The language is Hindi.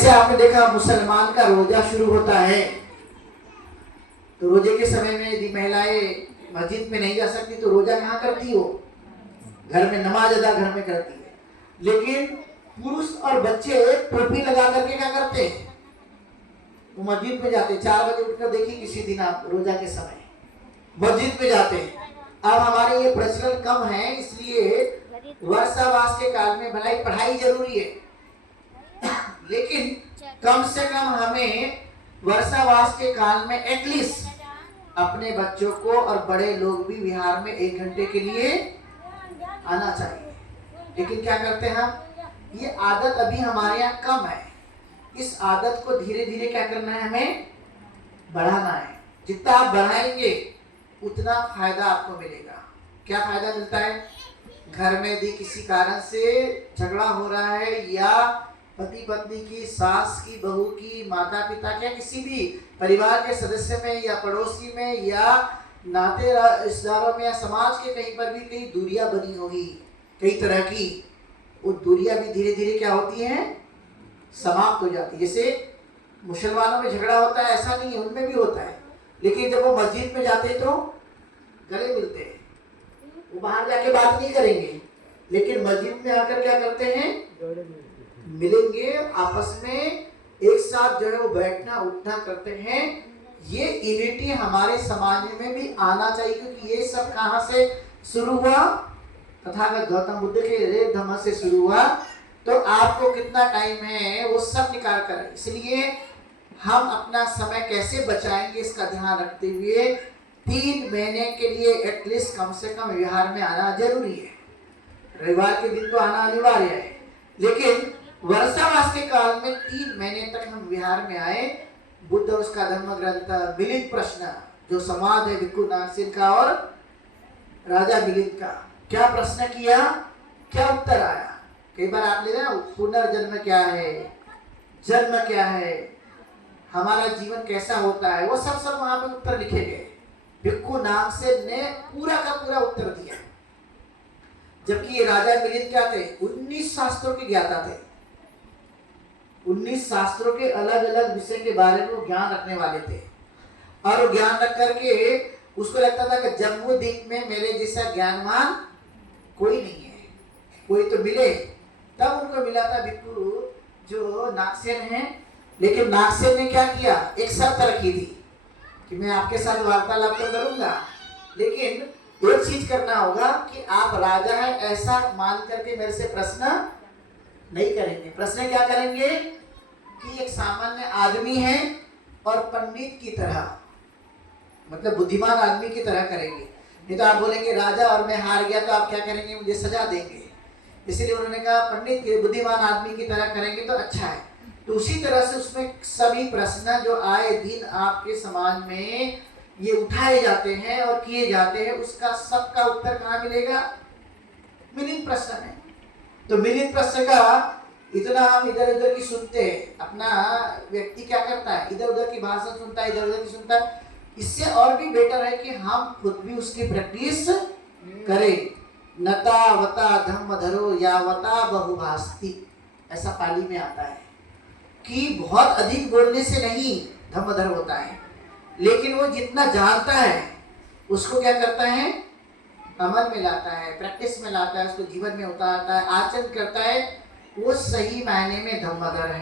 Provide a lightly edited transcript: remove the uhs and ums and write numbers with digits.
जैसे आपने देखा मुसलमान का रोजा शुरू होता है, तो रोजे के समय में यदि महिलाएं मस्जिद में नहीं जा सकती तो रोजा कहाँ करती हो? घर में नमाज अदा घर में करती है। लेकिन पुरुष और बच्चे टोपी लगा करके क्या करते हैं? वो मस्जिद में जाते हैं। 4 बजे उठकर देखिए किसी दिन आप रोजा के समय मस्जिद में जाते हैं। अब हमारे ये प्रचलन कम है, इसलिए वर्षावास के काल में भलाई पढ़ाई जरूरी है, लेकिन कम से कम हमें वर्षावास के काल में एटलीस्ट अपने बच्चों को और बड़े लोग भी विहार में 1 घंटे के लिए आना चाहिए। लेकिन क्या करते हैं हम? ये आदत अभी हमारे यहाँ कम है। इस आदत को धीरे धीरे क्या करना है? हमें बढ़ाना है। जितना आप बढ़ाएंगे उतना फायदा आपको मिलेगा। क्या फायदा मिलता है? घर में यदि किसी कारण से झगड़ा हो रहा है, या पति पत्नी की, सास की, बहू की, माता पिता के, किसी भी परिवार के सदस्य में या पड़ोसी में या नाते रिश्तेदारों में या समाज के कहीं पर भी कहीं दूरियां बनी होगी कई तरह की, वो दूरियां भी धीरे धीरे क्या होती हैं? समाप्त हो जाती है। जैसे मुसलमानों में झगड़ा होता है ऐसा नहीं है, उनमें भी होता है, लेकिन जब वो मस्जिद में जाते हैं तो गले मिलते हैं। वो बाहर जाके बात नहीं करेंगे, लेकिन मस्जिद में आकर क्या करते हैं? मिलेंगे, आपस में एक साथ जो है वो बैठना उठना करते हैं। ये यूनिटी हमारे समाज में भी आना चाहिए, क्योंकि ये सब कहाँ से शुरू हुआ? तथागत गौतम बुद्ध के धम्म से शुरू हुआ। तो आपको कितना टाइम है वो सब निकाल कर, इसलिए हम अपना समय कैसे बचाएंगे इसका ध्यान रखते हुए 3 महीने के लिए एटलीस्ट कम से कम विहार में आना जरूरी है। रविवार के दिन तो आना अनिवार्य है, लेकिन वर्षावास के काल में 3 महीने तक हम विहार में आए। बुद्ध उसका धर्म ग्रंथ मिलिंद प्रश्न, जो संवाद है भिक्खु नागसेन का और राजा मिलिंद का, क्या प्रश्न किया, क्या उत्तर आया? कई बार आप ले ना, पुनर्जन्म क्या है, जन्म क्या है, हमारा जीवन कैसा होता है, वो सब वहां पे उत्तर लिखे गए। भिक्खु नागसेन ने पूरा का पूरा उत्तर दिया। जबकि ये राजा मिलिंद क्या थे? 19 शास्त्रों के ज्ञाता थे। 19 शास्त्रों के अलग अलग विषय के बारे में वो ज्ञान रखने वाले थे, और वो ज्ञान रख करके उसको लगता था कि जम्मू द्वीप में मेरे जैसा ज्ञानवान कोई नहीं है, कोई तो मिले। तब उनको मिला था भिक्खु जो नागसेन है। लेकिन नागसेन ने क्या किया? एक शर्त रखी थी कि मैं आपके साथ वार्तालाप तो करूंगा, लेकिन एक चीज करना होगा कि आप राजा हैं ऐसा मान करके मेरे से प्रश्न नहीं करेंगे। प्रश्न क्या करेंगे? कि एक सामान्य आदमी है और पंडित की तरह, मतलब बुद्धिमान आदमी की तरह करेंगे। नहीं तो आप बोलेंगे राजा और मैं हार गया तो आप क्या करेंगे? मुझे सजा देंगे। इसलिए उन्होंने कहा पंडित के बुद्धिमान आदमी की तरह करेंगे तो अच्छा है। तो उसी तरह से उसमें सभी प्रश्न जो आए दिन आपके समाज में ये उठाए जाते हैं और किए जाते हैं, उसका सबका उत्तर कहाँ मिलेगा? मिलिंद प्रश्न में। तो मिलिंद प्रश्न का इतना हम इधर उधर की सुनते हैं, अपना व्यक्ति क्या करता है? इधर उधर की भाषण सुनता है, इधर उधर की सुनता है। इससे और भी बेटर है कि हम खुद भी उसकी प्रैक्टिस करें। नता वता धम्म धरो या वता बहुभास्ति, ऐसा पाली में आता है कि बहुत अधिक बोलने से नहीं धम्मधर होता है, लेकिन वो जितना जानता है उसको क्या करता है? अमल में लाता है, प्रैक्टिस में लाता है, उसको जीवन में उतारता है, आचरण करता है, वो सही मायने में धम्मधर है।